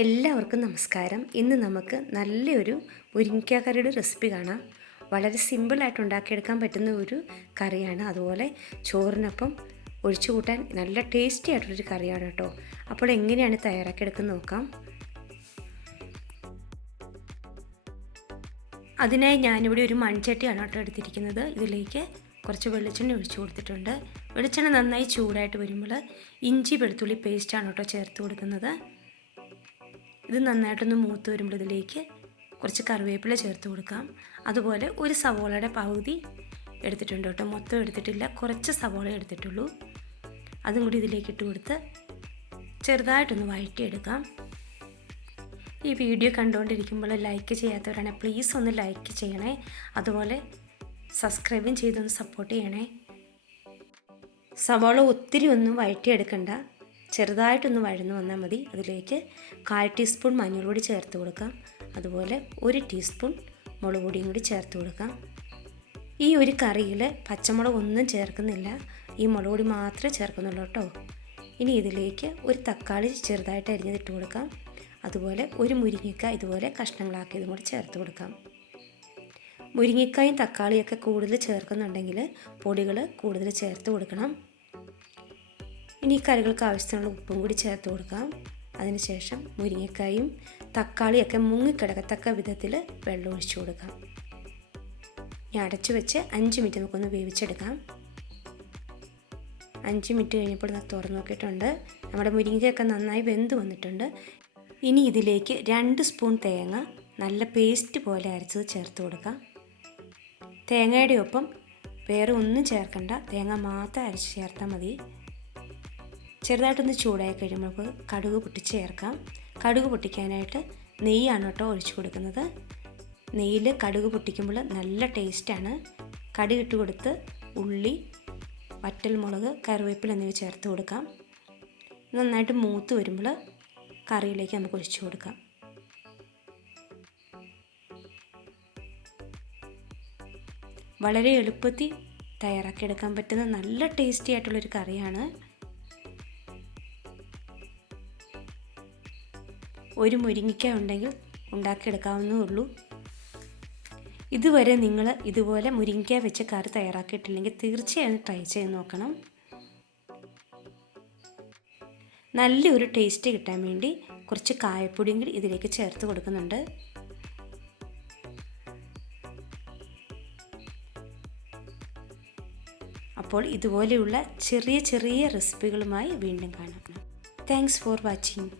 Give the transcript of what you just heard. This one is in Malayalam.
എല്ലാവർക്കും നമസ്കാരം. ഇന്ന് നമുക്ക് നല്ലൊരു മുരിങ്ങ കറിയുടെ റെസിപ്പി കാണാം. വളരെ സിമ്പിളായിട്ട് ഉണ്ടാക്കിയെടുക്കാൻ പറ്റുന്ന ഒരു കറിയാണ്. അതുപോലെ ചോറിനൊപ്പം ഒഴിച്ചു കൂട്ടാൻ നല്ല ടേസ്റ്റി ആയിട്ടുള്ളൊരു കറിയാണ് കേട്ടോ. അപ്പോൾ എങ്ങനെയാണ് തയ്യാറാക്കിയെടുക്കുന്നത് നോക്കാം. അതിനായി ഞാനിവിടെ ഒരു മൺചട്ടിയാണ് കേട്ടോ എടുത്തിരിക്കുന്നത്. ഇതിലേക്ക് കുറച്ച് വെളിച്ചെണ്ണ ഒഴിച്ചു കൊടുത്തിട്ടുണ്ട്. വെളിച്ചെണ്ണ നന്നായി ചൂടായിട്ട് വരുമ്പോൾ ഇഞ്ചി വെളുത്തുള്ളി പേസ്റ്റാണ് കേട്ടോ ചേർത്ത് കൊടുക്കുന്നത്. ഇത് നന്നായിട്ടൊന്ന് മൂത്ത് വരുമ്പോൾ ഇതിലേക്ക് കുറച്ച് കറിവേപ്പില ചേർത്ത് കൊടുക്കാം. അതുപോലെ ഒരു സവോളയുടെ പകുതി എടുത്തിട്ടുണ്ട് കേട്ടോ. മൊത്തം എടുത്തിട്ടില്ല കുറച്ച് സവോള എടുത്തിട്ടുള്ളൂ. അതും കൂടി ഇതിലേക്ക് ഇട്ട് കൊടുത്ത് ചെറുതായിട്ടൊന്ന് വഴറ്റിയെടുക്കാം. ഈ വീഡിയോ കണ്ടുകൊണ്ടിരിക്കുമ്പോൾ ലൈക്ക് ചെയ്യാത്തവരാണെങ്കിൽ പ്ലീസ് ഒന്ന് ലൈക്ക് ചെയ്യണേ. അതുപോലെ സബ്സ്ക്രൈബും ചെയ്തൊന്ന് സപ്പോർട്ട് ചെയ്യണേ. സവാള ഒത്തിരി ഒന്നും വഴറ്റിയെടുക്കണ്ട. ചെറുതായിട്ടൊന്ന് വഴന്നു വന്നാൽ മതി. അതിലേക്ക് കാൽ ടീസ്പൂൺ മഞ്ഞൾപൊടി ചേർത്ത് കൊടുക്കാം. അതുപോലെ ഒരു ടീസ്പൂൺ മുളക് പൊടിയും കൂടി ചേർത്ത് കൊടുക്കാം. ഈ ഒരു കറിയിൽ പച്ചമുളക് ഒന്നും ചേർക്കുന്നില്ല. ഈ മുളക് പൊടി മാത്രമേ ചേർക്കുന്നുള്ളൂ കേട്ടോ. ഇനി ഇതിലേക്ക് ഒരു തക്കാളി ചെറുതായിട്ട് അരിഞ്ഞതിട്ട് കൊടുക്കാം. അതുപോലെ ഒരു മുരിങ്ങക്ക ഇതുപോലെ കഷ്ണങ്ങളാക്കിയതും കൂടി ചേർത്ത് കൊടുക്കാം. മുരിങ്ങക്കായും തക്കാളിയൊക്കെ കൂടുതൽ ചേർക്കുന്നുണ്ടെങ്കിൽ പൊടികൾ കൂടുതൽ ചേർത്ത് കൊടുക്കണം. ഇനി ഈ കറികൾക്ക് ആവശ്യത്തിനുള്ള ഉപ്പും കൂടി ചേർത്ത് കൊടുക്കാം. അതിനുശേഷം മുരിങ്ങക്കായും തക്കാളിയൊക്കെ മുങ്ങിക്കിടക്കത്തക്ക വിധത്തിൽ വെള്ളം ഒഴിച്ചു കൊടുക്കാം. ഇനി അടച്ചു വെച്ച് അഞ്ച് മിനിറ്റ് നമുക്കൊന്ന് വേവിച്ചെടുക്കാം. അഞ്ച് മിനിറ്റ് കഴിഞ്ഞപ്പോൾ ഞാൻ തുറന്നു നോക്കിയിട്ടുണ്ട്. നമ്മുടെ മുരിങ്ങയൊക്കെ നന്നായി വെന്ത് വന്നിട്ടുണ്ട്. ഇനി ഇതിലേക്ക് രണ്ട് സ്പൂൺ തേങ്ങ നല്ല പേസ്റ്റ് പോലെ അരച്ചത് ചേർത്ത് കൊടുക്കാം. തേങ്ങയുടെ ഒപ്പം വേറെ ഒന്നും ചേർക്കണ്ട. തേങ്ങ മാത്രം അരച്ച് ചേർത്താൽ മതി. ചെറുതായിട്ടൊന്ന് ചൂടായി കഴിയുമ്പോൾ കടുക് പൊട്ടിച്ച് ചേർക്കാം. കടുക് പൊട്ടിക്കാനായിട്ട് നെയ്യാണ് കേട്ടോ ഒഴിച്ചു കൊടുക്കുന്നത്. നെയ്യിൽ കടുക് പൊട്ടിക്കുമ്പോൾ നല്ല ടേസ്റ്റാണ്. കടുക് ഇട്ട് കൊടുത്ത് ഉള്ളി വറ്റൽമുളക് കറിവേപ്പില എന്നിവ ചേർത്ത് കൊടുക്കാം. നന്നായിട്ട് മൂത്ത് വരുമ്പോൾ കറിയിലേക്ക് നമുക്ക് ഒഴിച്ചു കൊടുക്കാം. വളരെ എളുപ്പത്തിൽ തയ്യാറാക്കിയെടുക്കാൻ പറ്റുന്ന നല്ല ടേസ്റ്റി ആയിട്ടുള്ളൊരു കറിയാണ്. ഒരു മുരിങ്ങിക്ക ഉണ്ടെങ്കിൽ ഉണ്ടാക്കിയെടുക്കാവുന്നേ ഉള്ളൂ. ഇതുവരെ നിങ്ങൾ ഇതുപോലെ മുരിങ്ങിക്ക വെച്ച് കറി തയ്യാറാക്കിയിട്ടില്ലെങ്കിൽ തീർച്ചയായും ട്രൈ ചെയ്ത് നോക്കണം. നല്ലൊരു ടേസ്റ്റ് കിട്ടാൻ വേണ്ടി കുറച്ച് കായപ്പൊടിയും കൂടി ഇതിലേക്ക് ചേർത്ത് കൊടുക്കുന്നുണ്ട്. അപ്പോൾ ഇതുപോലെയുള്ള ചെറിയ ചെറിയ റെസിപ്പികളുമായി വീണ്ടും കാണാം. Thanks for watching